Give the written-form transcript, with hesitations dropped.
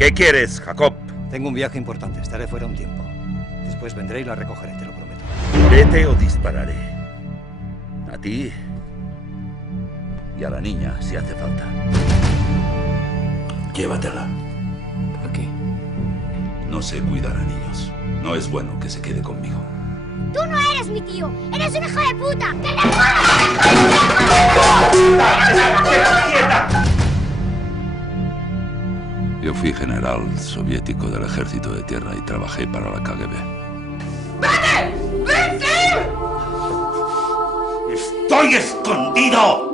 ¿Qué quieres, Jacob? Tengo un viaje importante, estaré fuera un tiempo. Después vendré y la recogeré, te lo prometo. Vete o dispararé. A ti y a la niña, si hace falta. Llévatela. ¿Por qué? No sé cuidar a niños. No es bueno que se quede conmigo. ¡Tú no eres mi tío! ¡Eres un hijo de puta! ¡Que le Yo fui general soviético del ejército de tierra y trabajé para la KGB. ¡Vete! ¡Vete! ¡Estoy escondido!